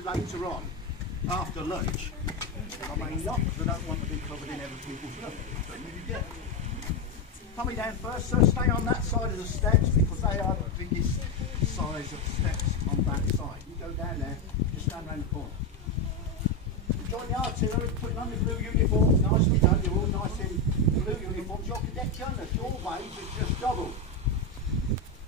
you later on, after lunch. I may not, because I don't want to be covered in other people's stuff. Coming down first, so stay on that side of the steps because they are the biggest size of steps on that side. You go down there, just stand around the corner. Join the artillery, putting on the blue uniforms, nicely done, you're all nice in blue uniforms. Your cadet gunners, your wage is just doubled.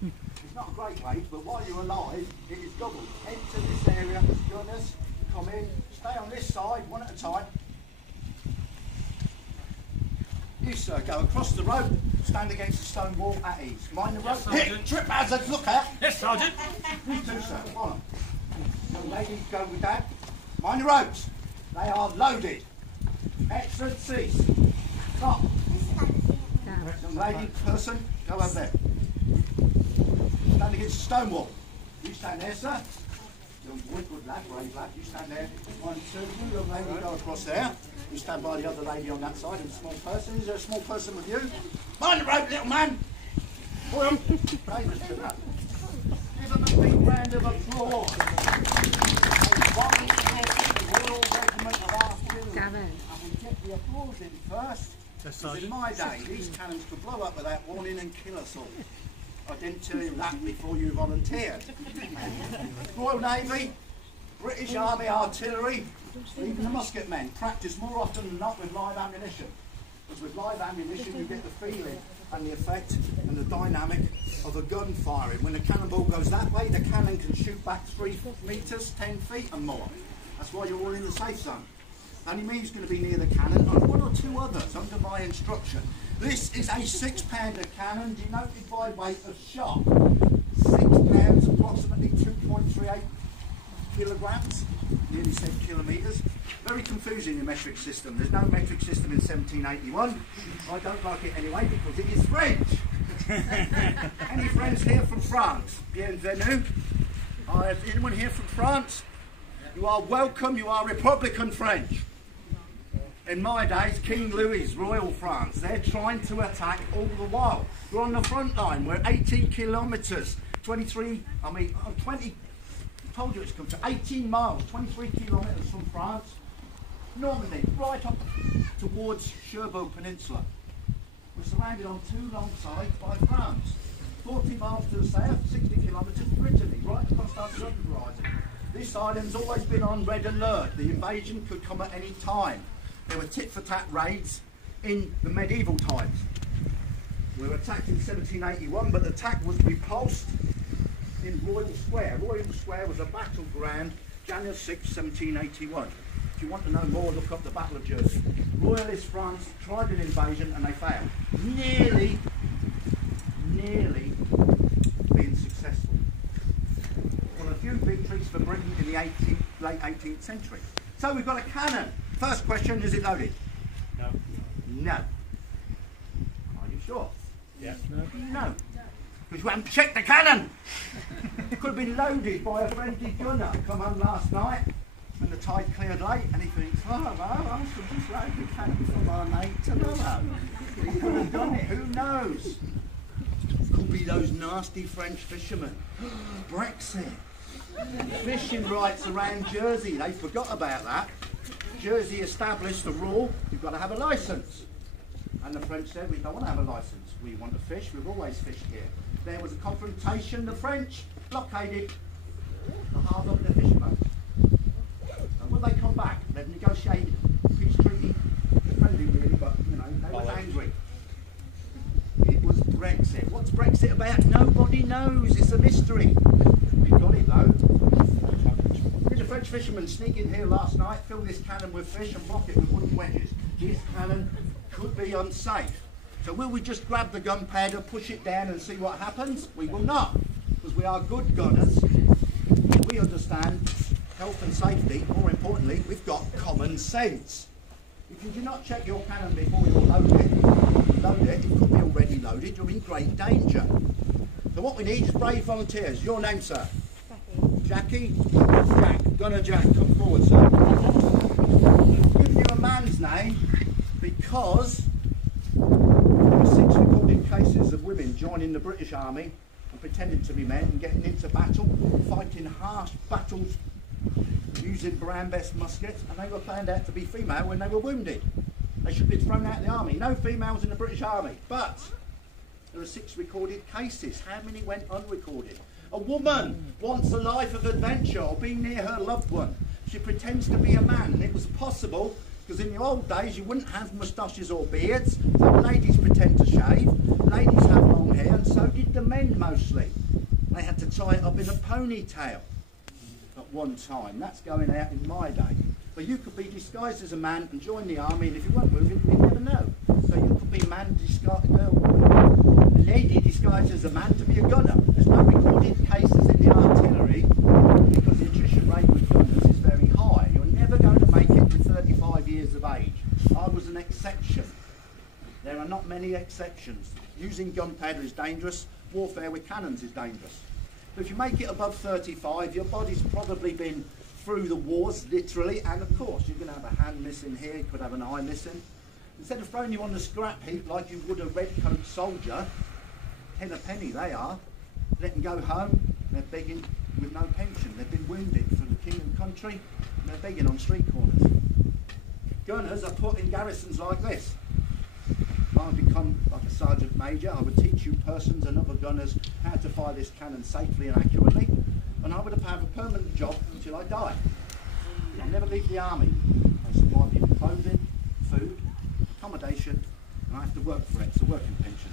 It's not a great wage, but while you're alive, it is doubled. Enter this area, gunners, come in, stay on this side, one at a time. You, sir, go across the road, stand against the stone wall at ease. Mind the road. Yes, Hit, trip hazards, look out. Yes, Sergeant. You too, sir, follow. Young ladies, go with that. Mind the roads. They are loaded. Excellent, cease. Stop. Young lady, person, go over there. Stand against the stone wall. You stand there, sir. Young boy, good lad, brave lad. You stand there. 1, 2, you, young lady, go across there. You stand by the other lady on that side and a small person. Is there a small person with you? Mind the road, little man. Pull him. Bravest to that. Give them a big round of applause. And we get the applause in first. Because in my day, these cannons could blow up without warning and kill us all. I didn't tell you that before you volunteered. Royal Navy, British Army artillery, even the musket men practice more often than not with live ammunition. Because with live ammunition you get the feeling and the effect and the dynamic of a gun firing. When the cannonball goes that way, the cannon can shoot back 3 metres, 10 feet and more. That's why you're all in the safe zone. Only me who's going to be near the cannon and 1 or 2 others under my instruction. This is a 6-pounder cannon denoted by weight of shot. 6 pounds, approximately 2.38 kilograms, nearly said kilometres. Very confusing, the metric system. There's no metric system in 1781. I don't like it anyway because it is French. Any friends here from France? Bienvenue. Anyone here from France? You are welcome, you are Republican French. In my days, King Louis, Royal France, they're trying to attack all the while. We're on the front line, we're 18 kilometres, 20, I told you it's come to 18 miles, 23 kilometres from France, Normandy, right up towards Cherbourg Peninsula. We're surrounded on 2 long sides by France. 40 miles to the south, 60 kilometres, Brittany, right across our southern horizon. This island's always been on red alert. The invasion could come at any time. There were tit-for-tat raids in the medieval times. We were attacked in 1781, but the attack was repulsed in Royal Square. Royal Square was a battleground, January 6, 1781. If you want to know more, look up the Battle of Jersey. Royalist France tried an invasion and they failed. Nearly being successful. Well, a few victories for Britain in the late 18th century. So we've got a cannon. First question, is it loaded? No. No. Are you sure? Yeah. No. Because you haven't checked the cannon. It could have been loaded by a friendly gunner. Come home last night when the tide cleared late and he thinks, oh, well, I should just load the cannon for my mate tomorrow. He could have done it, who knows? Could be those nasty French fishermen. Brexit. Fishing rights around Jersey, they forgot about that. Jersey established the rule, you've got to have a licence. And the French said, we don't want to have a licence, we want to fish, we've always fished here. There was a confrontation, the French blockaded the harbour with their fishing boats. And when they come back, they've negotiated a peace treaty, friendly really, but you know, they were angry. It was Brexit. What's Brexit about? Nobody knows, it's a mystery. We got it though. Did a French fisherman sneak in here last night, fill this cannon with fish and block it with wooden wedges? This cannon could be unsafe. So will we just grab the gunpowder, push it down and see what happens? We will not, because we are good gunners. We understand health and safety. More importantly, we've got common sense. If you do not check your cannon before you load it could be already loaded, you're in great danger. So what we need is brave volunteers. Your name, sir? Jackie? Jack. Gunner Jack, come forward, sir. I'm giving you a man's name because there were 6 recorded cases of women joining the British Army and pretending to be men and getting into battle, fighting harsh battles, using Brown-Bess muskets, and they were found out to be female when they were wounded. They should be thrown out of the army. No females in the British Army. But there are 6 recorded cases. How many went unrecorded? A woman wants a life of adventure or being near her loved one. She pretends to be a man, and it was possible because in the old days you wouldn't have moustaches or beards, so ladies pretend to shave, ladies have long hair, and so did the men mostly. They had to tie it up in a ponytail at one time. That's going out in my day. But you could be disguised as a man and join the army, and if you weren't moving, you'd never know. So you could be a man disguised, a lady disguised as a man to be a gunner. There's no recorded cases in the artillery because the attrition rate with gunners is very high. You're never going to make it to 35 years of age. I was an exception. There are not many exceptions. Using gunpowder is dangerous. Warfare with cannons is dangerous. But if you make it above 35, your body's probably been through the wars, literally, and of course you're going to have a hand missing here, you could have an eye missing. Instead of throwing you on the scrap heap like you would a redcoat soldier, 10 a penny they are, let them go home, they're begging with no pension. They've been wounded for the king and country, and they're begging on street corners. Gunners are put in garrisons like this. If I become like a sergeant major, I would teach you persons and other gunners how to fire this cannon safely and accurately, and I would have a permanent job until I die. I'll never leave the army. I supply me with clothing, food, accommodation, and I have to work for it. It's a working pension.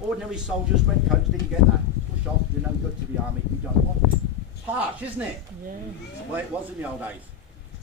Ordinary soldiers, redcoats, didn't get that. Push off, you're no good to the army, you don't want it. It's harsh, isn't it? Yeah. That's the way it was in the old days.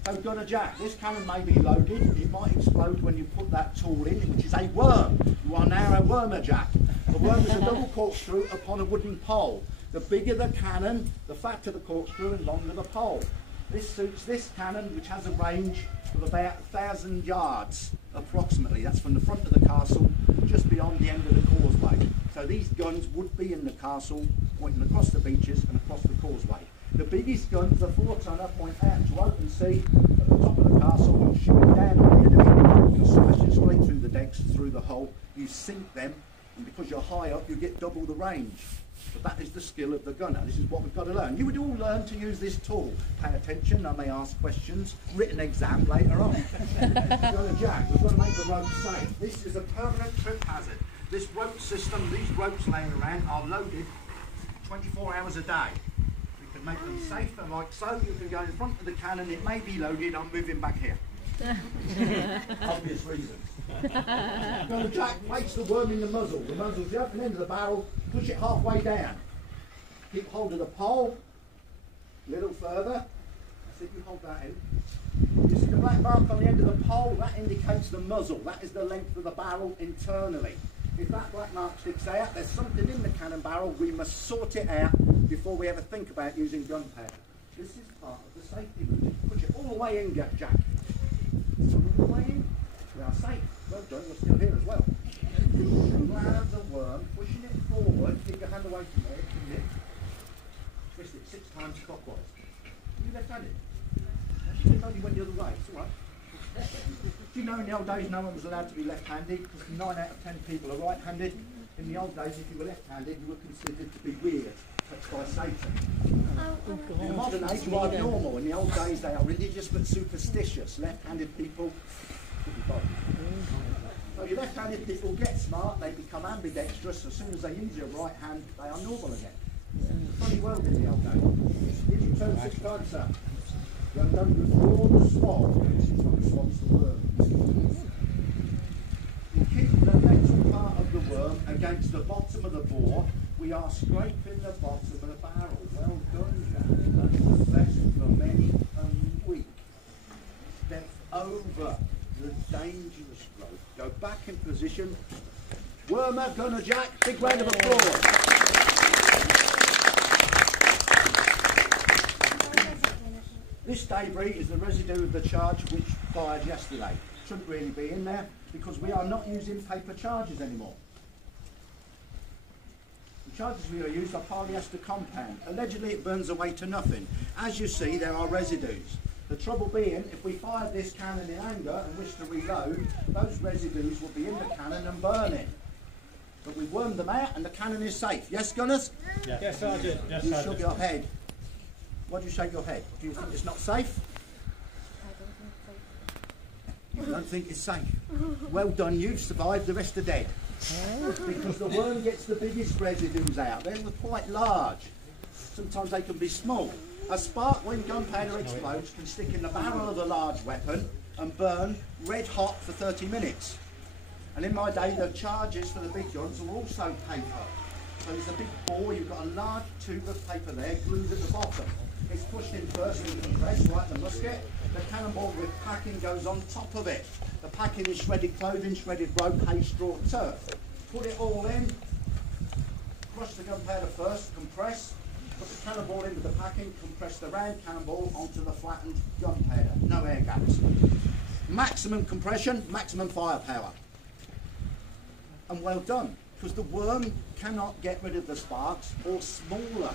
So Gunner Jack, this cannon may be loaded, it might explode when you put that tool in, which is a worm. You are now a wormer jack. The worm is a double corkscrew upon a wooden pole. The bigger the cannon, the fatter the corkscrew and longer the pole. This suits this cannon, which has a range of about 1,000 yards, approximately. That's from the front of the castle, just beyond the end of the causeway. So these guns would be in the castle, pointing across the beaches and across the causeway. The biggest guns, the 4-tonner, point out to open sea at the top of the castle, shooting down on the enemy. You're smashing straight through the decks, through the hull. You sink them, and because you're high up, you get double the range. But that is the skill of the gunner. This is what we've got to learn. You would all learn to use this tool. Pay attention, I may ask questions. Written exam later on. Gunner Jack, we've got to make the rope safe. This is a permanent trip hazard. This rope system, these ropes laying around are loaded 24 hours a day. We can make them safer like so. You can go in front of the cannon, it may be loaded, I'm moving back here. Obvious reasons. Gunner Jack makes the worm in the muzzle. The muzzle's the open end of the barrel, push it halfway down. Keep hold of the pole, a little further. I said you hold that in. You see the black mark on the end of the pole? That indicates the muzzle. That is the length of the barrel internally. If that black mark sticks out, there's something in the cannon barrel. We must sort it out before we ever think about using gunpowder. This is part of the safety routine. Push it all the way in, Jack. All the way in. We are safe. Well done, you're still here as well. Grab the worm, pushing it forward, keep your hand away from it, twist it 6 times clockwise. Are you left-handed? It only went the other way, it's alright. Do you know in the old days no one was allowed to be left-handed? Because 9 out of 10 people are right-handed. In the old days, if you were left-handed, you were considered to be weird, touched by Satan. In the modern age, you are normal. In the old days, they are religious but superstitious. Left-handed people could be both. So your left-handed people get smart, they become ambidextrous. As soon as they use your right hand, they are normal again. Funny world in the old days. Did you turn 6 times, sir? You have done the broad swab. This is what the swab's the worm. You keep the metal part of the worm against the bottom of the bore. We are scraping the bottom of the barrel. Well done, Jack. That's the best for many a week. Step over the dangerous rope. Go back in position. Wormer, Gunner Jack, big round of applause. This debris is the residue of the charge which fired yesterday. Shouldn't really be in there because we are not using paper charges anymore. The charges we are using are polyester compound. Allegedly it burns away to nothing. As you see, there are residues. The trouble being, if we fired this cannon in anger and wish to reload, those residues will be in the cannon and burning. But we've wormed them out and the cannon is safe. Yes, gunners? Yes, Sergeant. Yes, you shook your head. Why do you shake your head? Do you think it's not safe? You don't think it's safe? Well done, you've survived, the rest are dead. Because the worm gets the biggest residues out. They're quite large. Sometimes they can be small. A spark, when gunpowder explodes, can stick in the barrel of a large weapon and burn red hot for 30 minutes. And in my day, the charges for the big guns were also paper. So there's a big bore, you've got a large tube of paper there, glued at the bottom. It's pushed in first into the press, like the musket. The cannonball with packing goes on top of it. The packing is shredded clothing, shredded rope, hay, straw, turf. Put it all in, crush the gunpowder first, compress, put the cannonball into the packing, compress the round cannonball onto the flattened gunpowder. No air gaps. Maximum compression, maximum firepower. And well done, because the worm cannot get rid of the sparks or smaller,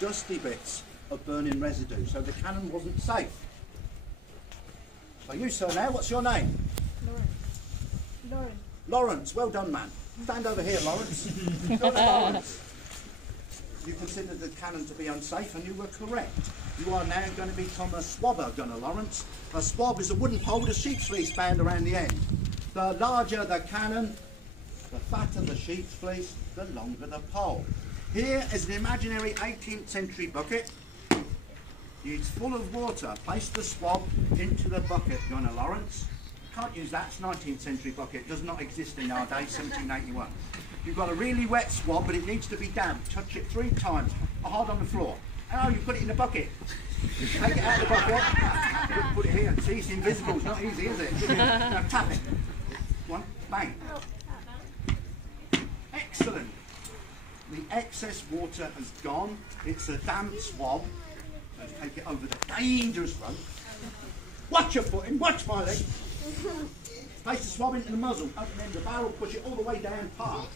dusty bits of burning residue, so the cannon wasn't safe. So you, sir, now, what's your name? Lawrence. Lawrence, well done, man. Stand over here, Lawrence. Lawrence. You considered the cannon to be unsafe, and you were correct. You are now going to become a swabber gunner, Lawrence. A swab is a wooden pole with a sheep's fleece bound around the end. The larger the cannon, the fatter the sheep's fleece, the longer the pole. Here is an imaginary 18th century bucket. It's full of water. Place the swab into the bucket, Gunner Lawrence. Can't use that, it's 19th century bucket. It does not exist in our day, 1781. You've got a really wet swab, but it needs to be damp. Touch it 3 times, hard on the floor. Oh, you put it in the bucket. Take it out of the bucket. Put it here. See, it's invisible. It's not easy, is it? Now tap it. One, bang. Excellent. The excess water has gone. It's a damp swab. Let's take it over the dangerous rope. Watch your footing, watch my leg. Place the swab into the muzzle, open the end of the barrel, push it all the way down part.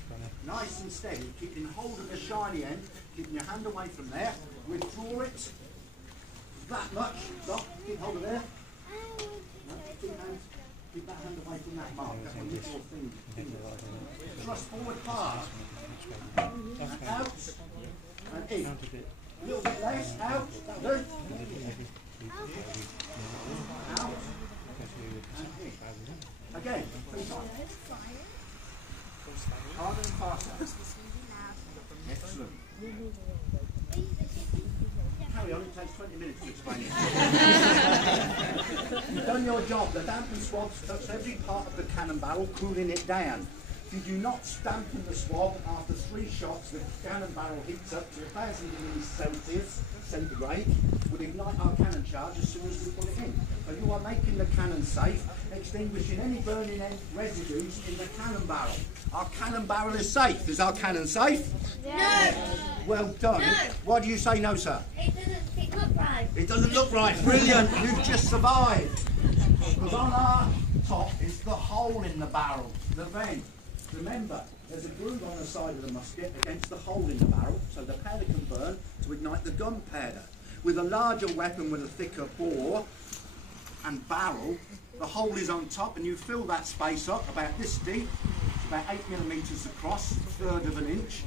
Nice and steady, keeping hold of the shiny end, keeping your hand away from there. Withdraw it. That much. Stop, keep hold of there. No, keep that hand away from that mark. That one, little thing. Thrust forward hard. Out. And in. A little bit less, out, that'll do. Out. Again, 3 times. Harder and faster. Excellent. Carry on, it takes 20 minutes to explain it. You've done your job. The dampened swabs touch every part of the cannon barrel, cooling it down. If you do not dampen the swab, after 3 shots, the cannon barrel heats up to 1,000 degrees Celsius, centigrade, would ignite our cannon charge as soon as we put it in. So you are making the cannon safe, extinguishing any burning residues in the cannon barrel. Our cannon barrel is safe. Is our cannon safe? No. Well done. No. Why do you say no, sir? It doesn't look right. It doesn't look right. Brilliant. You've just survived. Because on our top is the hole in the barrel, the vent. Remember, there's a groove on the side of the musket against the hole in the barrel, so the powder can burn to ignite the gunpowder. With a larger weapon with a thicker bore and barrel, the hole is on top, and you fill that space up about this deep, about 8mm across, 1/3 of an inch.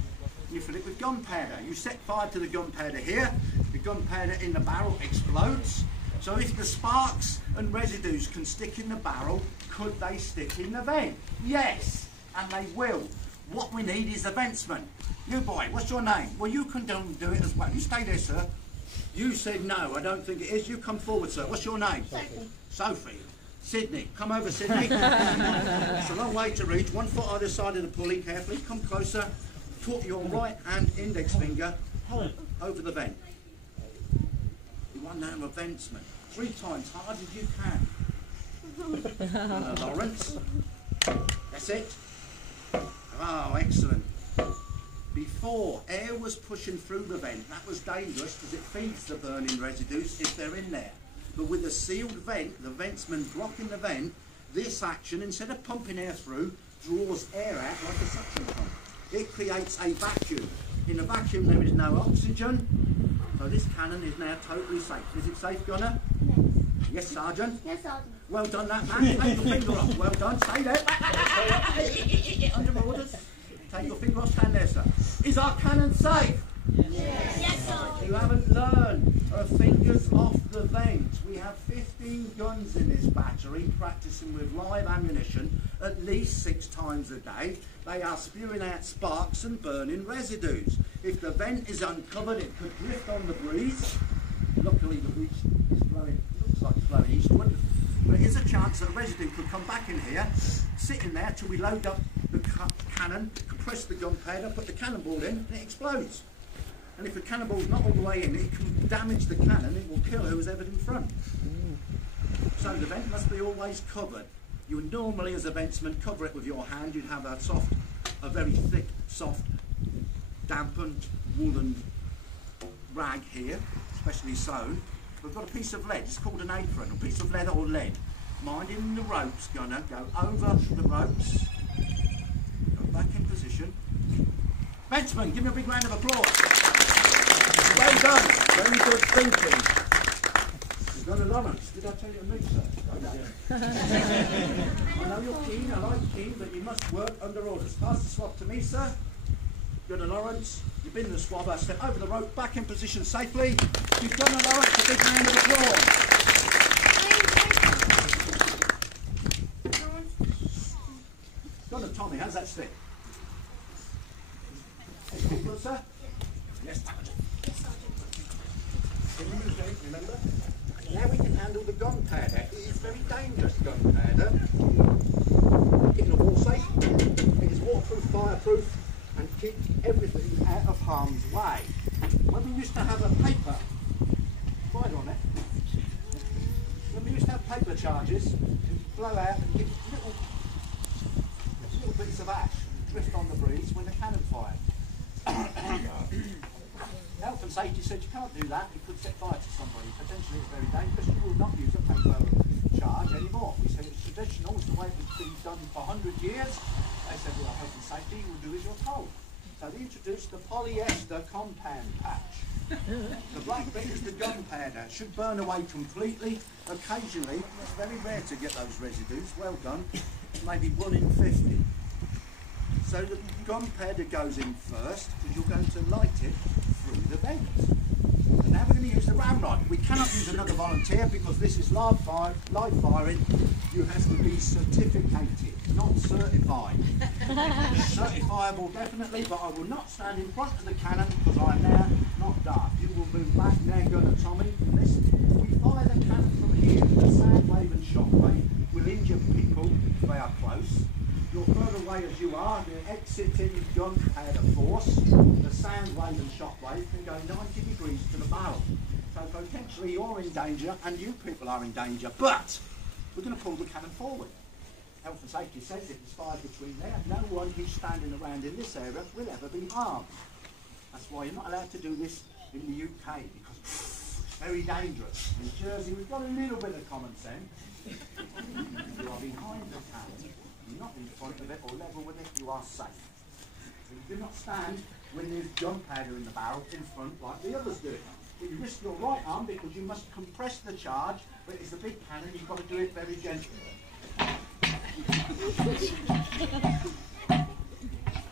You fill it with gunpowder. You set fire to the gunpowder here, the gunpowder in the barrel explodes. So if the sparks and residues can stick in the barrel, could they stick in the vent? Yes. And they will. What we need is a ventsman. You boy, what's your name? Well, you can do it as well. You stay there, sir. You said no, I don't think it is. You come forward, sir. What's your name? Sophie. Sophie. Sydney. Come over, Sydney. It's a long way to reach. 1 foot either side of the pulley, carefully. Come closer. Put your right hand index finger over the vent. You are now a ventsman. 3 times, hard as you can. Lawrence. That's it. Oh, excellent. Before, air was pushing through the vent. That was dangerous because it feeds the burning residues if they're in there. But with a sealed vent, the ventsman blocking the vent, this action, instead of pumping air through, draws air out like a suction pump. It creates a vacuum. In a vacuum there is no oxygen, so this cannon is now totally safe. Is it safe, Gunner? Yes, Sergeant? Yes, Sergeant. Well done, that man. Take your finger off. Well done. Stay there. Under orders. Take your finger off. Stand there, sir. Is our cannon safe? Yes, Sergeant. You haven't learned. Her fingers off the vent. We have 50 15 guns in this battery, practicing with live ammunition at least 6 times a day. They are spewing out sparks and burning residues. If the vent is uncovered, it could drift on the breeze. Luckily, the breeze is blowing, looks like it's blowing eastward. But there is a chance that a residue could come back in here, sit in there till we load up the cannon, compress the gunpowder, put the cannonball in, and it explodes. And if the cannonball's not all the way in, it can damage the cannon, it will kill whoever's ever in front. So the vent must be always covered. You would normally, as a ventsman, cover it with your hand. You'd have a very thick, soft, dampened woolen rag here, specially sewn. We've got a piece of lead, it's called an apron, a piece of leather or lead. Minding the ropes, gunner, go over the ropes, go back in position. Ventsman, give me a big round of applause. Well done, very good thinking. You've got a Lawrence, did I tell you to move, sir? I know you're keen, I like keen, but you must work under orders. Pass the swab to me, sir. Good, Lawrence. You've been the swabber. Step over the rope, back in position safely. You've done a Lawrence. A big round of applause. Done it, Tommy. How's that stick? Good, sir? Yes, Sergeant. Can you use it, remember? Now we can handle the gunpowder. It is very dangerous, gunpowder. Keep the wall safe. It is waterproof, fireproof, and keep everything out of harm's way. When we used to have a paper, spider on it, when we used to have paper charges, it'd blow out and give little bits of ash drift on the breeze when the cannon fired. Health and safety said you can't do that, it could set fire to somebody. Potentially it's very dangerous. You will not use a paper charge anymore. We said it's traditional, it's the way it's been done for 100 years. They said, well, health and safety, you will do as you're told. So they introduced the polyester compound patch. The black bit is the gunpowder. It should burn away completely. Occasionally, it's very rare to get those residues. Well done. Maybe 1 in 50. So the gunpowder goes in first because you're going to light it through the vent. And now we're going to use the ramrod. We cannot use another volunteer because this is live firing. You have to be certificated, not certified. Certifiable definitely, but I will not stand in front of the cannon because I am now not dark. You will move back now, Gunner Tommy. Listen, we fire the cannon from here. The sound wave and shock wave will injure people if they are close. The further away as you are, the exiting gunpowder force, the sound wave and shock wave can go 90 degrees to the barrel. So potentially you're in danger and you people are in danger, but we're going to pull the cannon forward. Health and safety says if it's fired between there, no one who's standing around in this area will ever be harmed. That's why you're not allowed to do this in the UK, because it's very dangerous. In Jersey we've got a little bit of common sense. You are behind the cannon. You're not in front of it or level with it, you are safe. You do not stand when there's gunpowder in the barrel in front like the others do. But you risk your right arm because you must compress the charge, but it's a big cannon, you've got to do it very gently.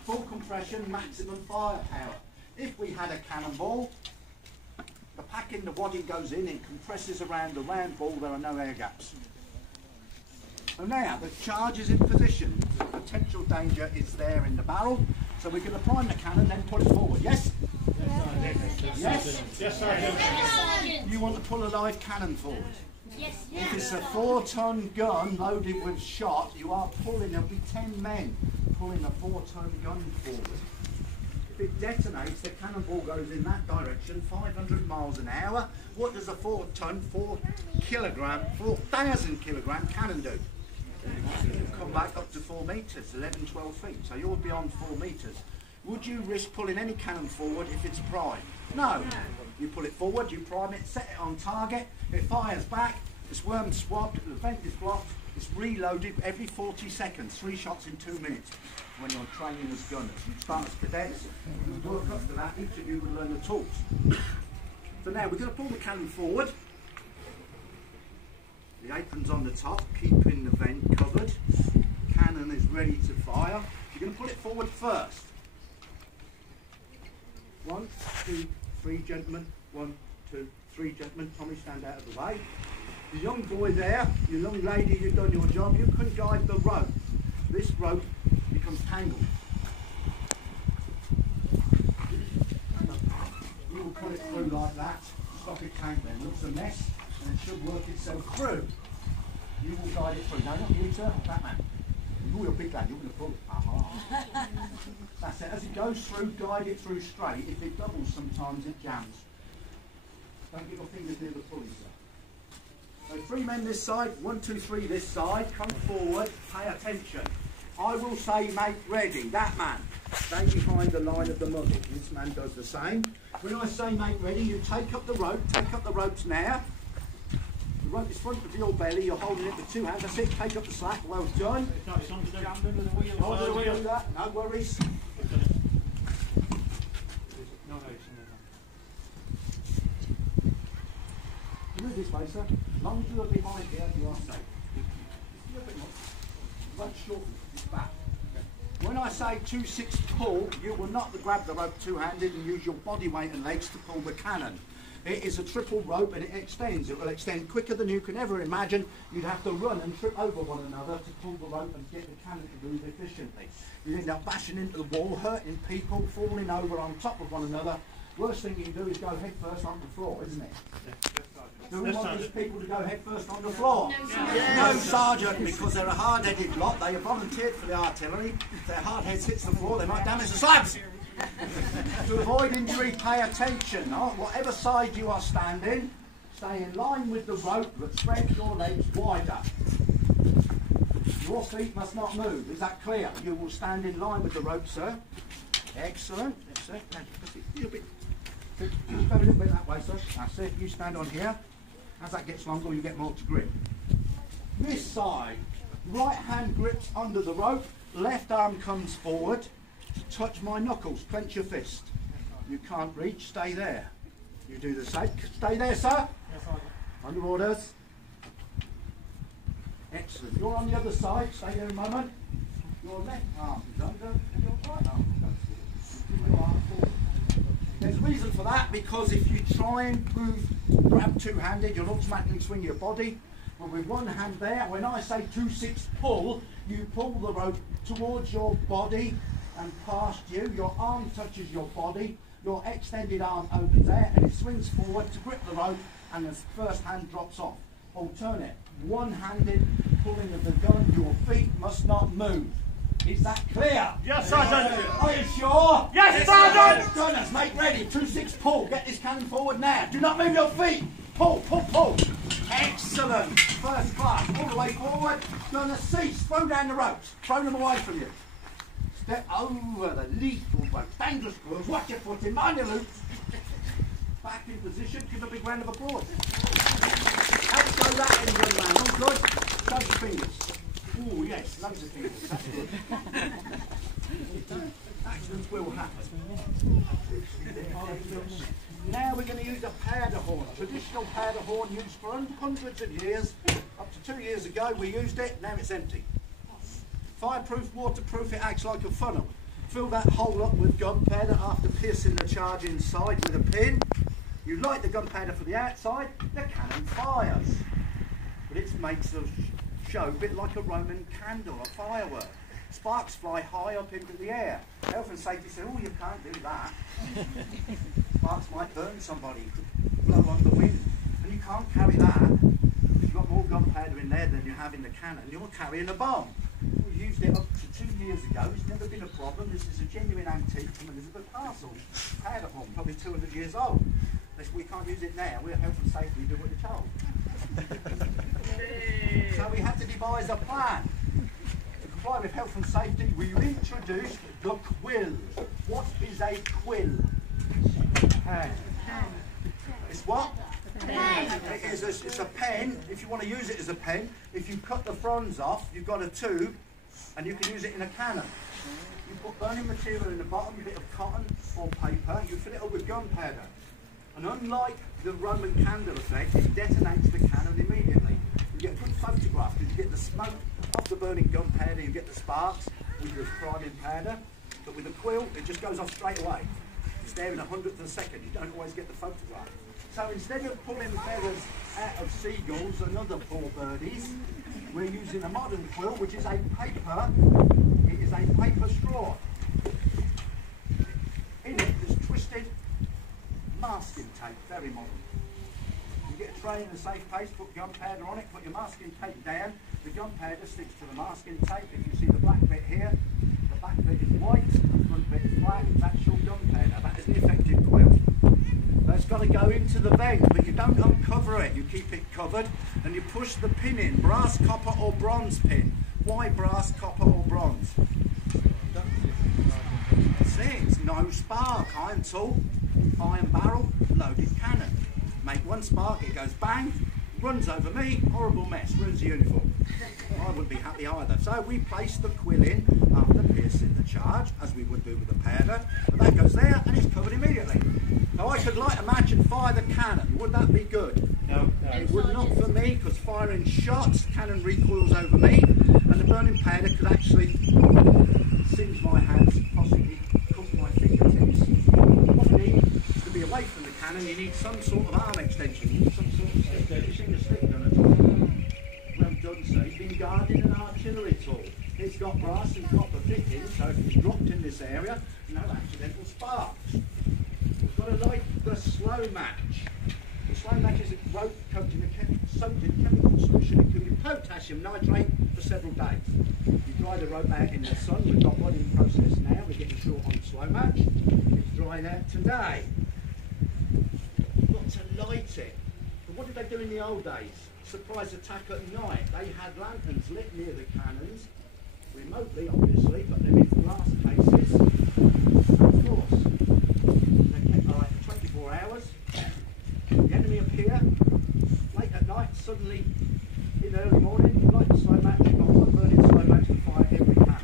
Full compression, maximum firepower. If we had a cannonball, the pack in the wadding goes in, it compresses around the round ball, there are no air gaps. So now, the charge is in position. The potential danger is there in the barrel. So we're going to prime the cannon, then pull it forward. Yes? Yes? Yes, Sergeant. You want to pull a live cannon forward? Yes. If it's a 4-ton gun loaded with shot, you are pulling, there'll be 10 men pulling a 4-ton gun forward. If it detonates, the cannonball goes in that direction, 500 miles an hour. What does a 4-ton, 4,000 kilogram cannon do? You'll come back up to 4 metres, 11, 12 feet, so you're beyond 4 metres. Would you risk pulling any cannon forward if it's primed? No. You pull it forward, you prime it, set it on target, it fires back, it's worm swabbed, the vent is blocked, it's reloaded every 40 seconds, 3 shots in 2 minutes when you're training as gunners. You start as cadets, you work up to that, each of you will learn the tools. So now we're going to pull the cannon forward. The apron's on the top, keeping the vent covered. Cannon is ready to fire. You're going to pull it forward first. 1, 2, 3, gentlemen. 1, 2, 3, gentlemen. Tommy, stand out of the way. The young boy there, your young lady, you've done your job, you can guide the rope. This rope becomes tangled. You will put it through like that, stop it tangling. It looks a mess, and it should work itself through. You will guide it through. No, not you, sir, that man. You're a big lad, you're going to pull it. Aha. That's it. As it goes through, guide it through straight. If it doubles, sometimes it jams. Don't get your fingers near the pulley, sir. So 3 men this side, 1, 2, 3 this side. Come forward, pay attention. I will say make ready. That man, stay behind the line of the muzzle. This man does the same. When I say make ready, you take up the rope. Take up the ropes now. The rope is front of your belly. You're holding it with 2 hands. That's it. Take up the slack. Well done. Hold the wheel. That. No worries. Move this way, sir. As long as you're behind here, you are safe. Just a bit more. Don't shorten this back. When I say 2-6 pull, you will not grab the rope 2-handed and use your body weight and legs to pull the cannon. It is a triple rope and it extends. It will extend quicker than you can ever imagine. You'd have to run and trip over one another to pull the rope and get the cannon to move efficiently. You'd end up bashing into the wall, hurting people, falling over on top of one another. Worst thing you can do is go head first on the floor, isn't it? Do we want these people to go head first on the floor? No, Sergeant, because they're a hard-headed lot. They have volunteered for the artillery. If their hard heads hits the floor, they might damage the slabs. To avoid injury, pay attention. Whatever side you are standing, stay in line with the rope, but spread your legs wider. Your feet must not move. Is that clear? You will stand in line with the rope, sir. Excellent. That's it. A little bit. Just go a little bit that way, sir. That's it. You stand on here. As that gets longer, you get more to grip. This side, right hand grips under the rope, left arm comes forward to touch my knuckles. Clench your fist. You can't reach, stay there. You do the same. Stay there, sir. Under orders. Excellent. You're on the other side. Stay there a moment. Your left arm is under and your right arm goes forward. Your arm forward. There's a reason for that, because if you try and grab 2-handed, you'll automatically swing your body. But with one hand there, when I say 2-6 pull, you pull the rope towards your body and past you. Your arm touches your body, your extended arm opens there, and it swings forward to grip the rope, and the first hand drops off. Alternate, one-handed pulling of the gun, your feet must not move. Is that clear? Yes, Sergeant. Are you sure? Yes, Sergeant. Gunners, make ready. 2-6 pull. Get this cannon forward now. Do not move your feet. Pull, pull, pull. Excellent. First class. All the way forward. Gunners, cease. Throw down the ropes. Throw them away from you. Step over the lethal but dangerous grooves. Watch your footing. Mind your loops. Back in position. Give a big round of applause. Let's go that in, young man. All good. Show your fingers. Oh yes, loads of fingers. That's good. Accidents will happen. Now we're going to use a powder horn. Traditional powder horn used for hundreds of years. Up to 2 years ago we used it, now it's empty. Fireproof, waterproof, it acts like a funnel. Fill that hole up with gunpowder after piercing the charge inside with a pin. You light the gunpowder for the outside, the cannon fires. But it makes a show a bit like a Roman candle, a firework. Sparks fly high up into the air. Health and safety say, oh, you can't do that. Sparks might burn somebody, could blow on the wind. And you can't carry that. You've got more gunpowder in there than you have in the cannon. You're carrying a bomb. We used it up to 2 years ago. It's never been a problem. This is a genuine antique from Elizabeth Castle. Powder horn, probably 200 years old. We can't use it now. We're health and safety, we do what you're told. So we had to devise a plan. To comply with health and safety, we introduced the quill. What is a quill? Pen. It's what? Pen. It's a pen. If you want to use it as a pen, if you cut the fronds off, you've got a tube, and you can use it in a cannon. You put burning material in the bottom, a bit of cotton or paper, you fill it up with gunpowder. And unlike the Roman candle effect, it detonates the cannon immediately. You get a good photograph because you get the smoke off the burning gunpowder, you get the sparks with your priming powder. But with a quill, it just goes off straight away. It's there in 100th of a second. You don't always get the photograph. So instead of pulling feathers out of seagulls and other poor birdies, we're using a modern quilt, which is a paper. It is a paper straw. In it is twisted masking tape, very modern. You get a tray in a safe place, put gunpowder on it, put your masking tape down. The gunpowder sticks to the masking tape. If you see the black bit here, the back bit is white, the front bit is black. That's your gunpowder. That is the effective quilt. That's got to go into the vent, but you don't uncover it. You keep it covered and you push the pin in, brass, copper or bronze pin. Why brass, copper or bronze? That's it. It's no spark. Iron tool, iron barrel, loaded cannon. Make one spark, it goes bang, runs over me, horrible mess, ruins the uniform. I wouldn't be happy either. So we place the quill in after piercing the charge, as we would do with a powder, but that goes there and it's covered immediately. Now I could light a match and fire the cannon. Would that be good? No. It would not for me, because firing shots, cannon recoils over me, and the burning powder could actually singe my hands, possibly cut my fingertips. What we need to be away from the cannon, you need some sort of arm extension, you need some sort of stick. Have you seen a stick gun at all? Well done, sir. It's been guarded an artillery tool. It's got brass and copper fittings, so if it's dropped in this area, no accidental sparks. We've got to light the slow match. The slow match is a rope coated in soaked in chemical solution, including potassium nitrate, for several days. You dry the rope out in the sun. We've got one in process now. We're getting short on the slow match. It's drying out today. We've got to light it. But what did they do in the old days? Surprise attack at night. They had lanterns lit near the cannons, remotely obviously, but they're in glass cases. Of course, they kept light for 24 hours. The enemy appear late at night, suddenly in the early morning, light the slow match, you've got one burning slow match to fire every cannon.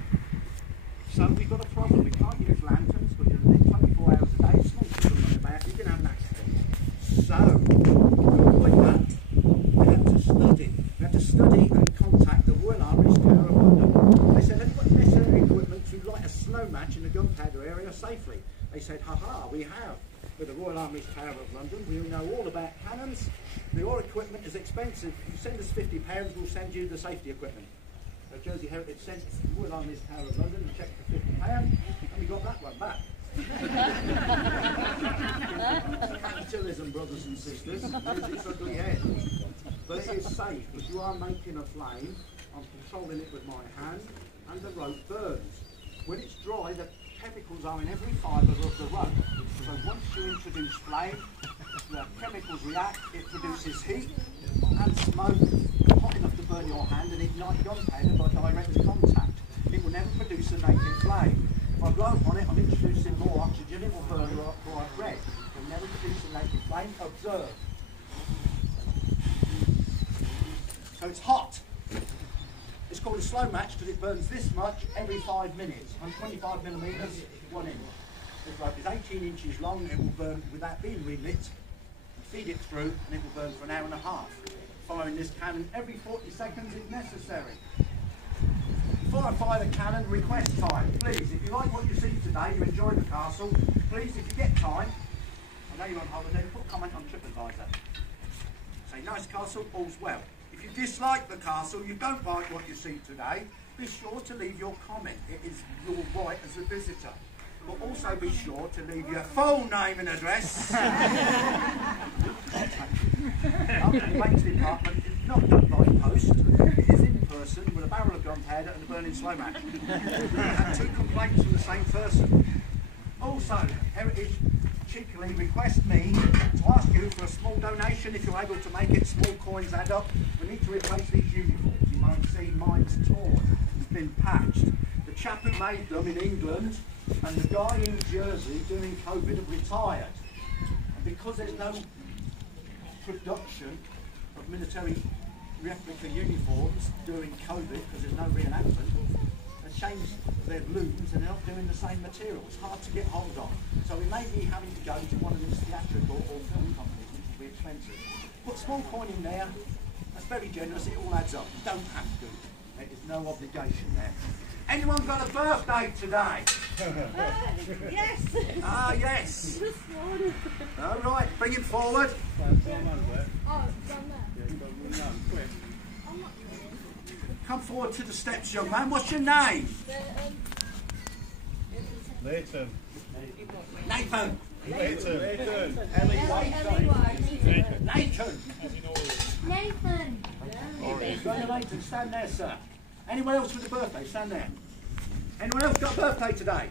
So we've got a problem. We can't use lanterns, but you're lit 24 hours a day, small children running about, you can have an accident. So, to avoid that, we had to study. We had to study and contact the Royal Army's Tower of London. They said, have you got the necessary equipment to light a slow match in the gunpowder area safely? They said, ha-ha, we have. With the Royal Army's Tower of London, we know all about cannons. Your equipment is expensive. If you send us £50, we'll send you the safety equipment. So Jersey Heritage sent the Royal Army's Tower of London and checked for £50, and we got that one back. Capitalism, brothers and sisters, is its ugly head. But it is safe, because you are making a flame. I'm controlling it with my hand, and the rope burns. When it's dry, the chemicals are in every fibre of the rope. So once you introduce flame, the chemicals react, it produces heat and smoke, hot enough to burn your hand and ignite gunpowder by direct contact. It will never produce a naked flame. If I blow up on it, I'm introducing more oxygen, it will burn bright red. It will never produce a naked flame. Observe. So it's hot. It's called a slow match because it burns this much every 5 minutes. On 25 millimetres, 1 inch. This rope is 18 inches long, it will burn without being relit. Feed it through and it will burn for an hour and a half. Firing this cannon every 40 seconds if necessary. Before I fire the cannon, request time. Please, if you like what you see today, you enjoy the castle, please, if you get time, I know you're on holiday, put a comment on TripAdvisor. Say, nice castle, all's well. If you dislike the castle, you don't like what you see today, be sure to leave your comment. It is your right as a visitor. But also be sure to leave your full name and address. The Banks Department is not done by post. It is in person with a barrel of gunpowder and a burning slow match. We had 2 complaints from the same person. Also, Heritage cheekily request me to ask you for a small donation if you're able to make it. Small coins add up. We need to replace these uniforms. You might see mine's torn. It's been patched. The chap who made them in England and the guy in Jersey during COVID have retired. And because there's no production of military replica uniforms during COVID, because there's no reenactment, they changed their looms and they're not doing the same material. It's hard to get hold of. So we may be having to go to one of these theatrical or film companies, which will be expensive. Put a small coin in there. That's very generous. It all adds up. You don't have to. There is no obligation there. Anyone got a birthday today? Yes. Ah, yes. All right, bring him forward. Oh, it's done there. Come forward to the steps, young man. What's your name? Nathan. Nathan. Nathan. Nathan. Nathan. Nathan, stand there, sir. Anyone else with a birthday? Stand there. Anyone else got a birthday today?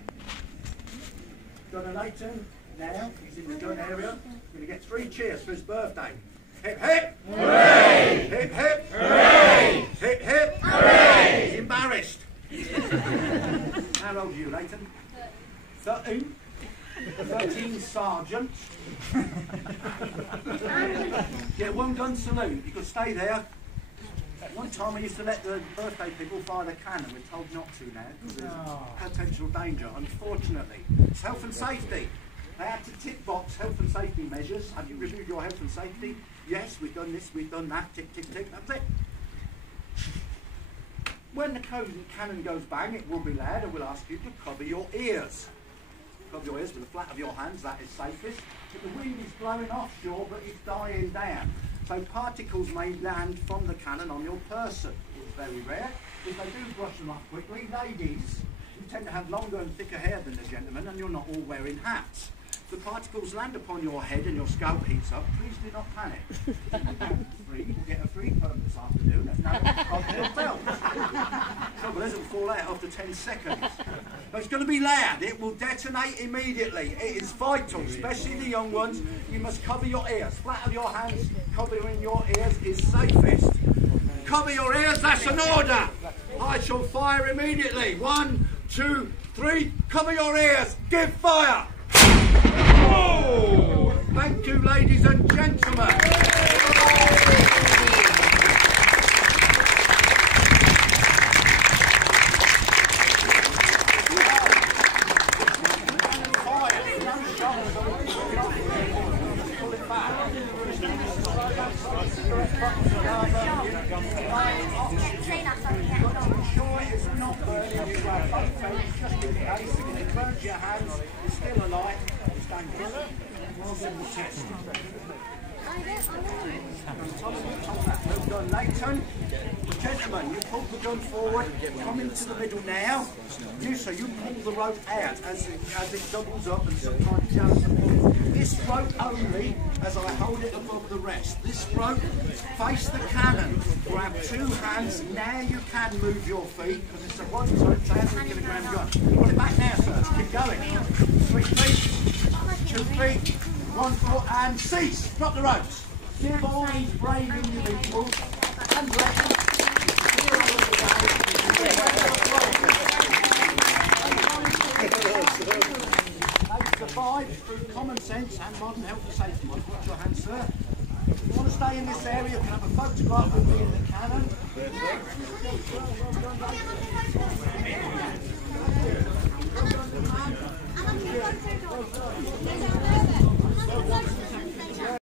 Got a Nathan now. He's in the gun area. We're going to get 3 cheers for his birthday. Hip hip! Hooray! Hip hip! Hooray! Hip hip! Hooray! He's embarrassed. How old are you, Nathan? 13. 13 sergeant. Get 1 gun salute. You could stay there. One time we used to let the birthday people fire the cannon. We're told not to now because there's potential danger, unfortunately. It's health and safety. They had to tick box health and safety measures. Have you reviewed your health and safety? Yes, we've done this, we've done that. Tick, tick, tick. That's it. When the cannon goes bang, it will be loud and we'll ask you to cover your ears. Cover your ears with the flat of your hands, that is safest. But the wind is blowing offshore, but it's dying down. So particles may land from the cannon on your person. It's very rare. If they do brush them off quickly, ladies, you tend to have longer and thicker hair than the gentlemen, and you're not all wearing hats. The particles land upon your head and your scalp heats up. Please do not panic. You'll get a free perm this afternoon. That's now on your belt. Trouble is, it will fall out after 10 seconds. But it's going to be loud. It will detonate immediately. It is vital, especially the young ones. You must cover your ears. Flat of your hands, covering your ears is safest. Cover your ears, that's an order. I shall fire immediately. 1, 2, 3. Cover your ears. Give fire. Oh! Thank you, ladies and gentlemen. Sure it's not burning you are both just in case it burns your hands, it's still alive, it's dangerous. In the chest. Well done, Nathan. Gentlemen, you pull the gun forward, come into the middle now. You pull the rope out as it doubles up and sometimes jumps. This rope only as I hold it above the rest. This rope, face the cannon. Grab 2 hands. Now you can move your feet because it's a 1,000 kilogram gun. Put it back now, sir. Keep going. 3 feet, 2 feet, 1 foot, and cease. Drop the ropes. Give all these brave individuals and blessings. They survive through common sense and modern health and safety. Watch your hands, sir. If you want to stay in this area, you can have a photograph with me in the cannon.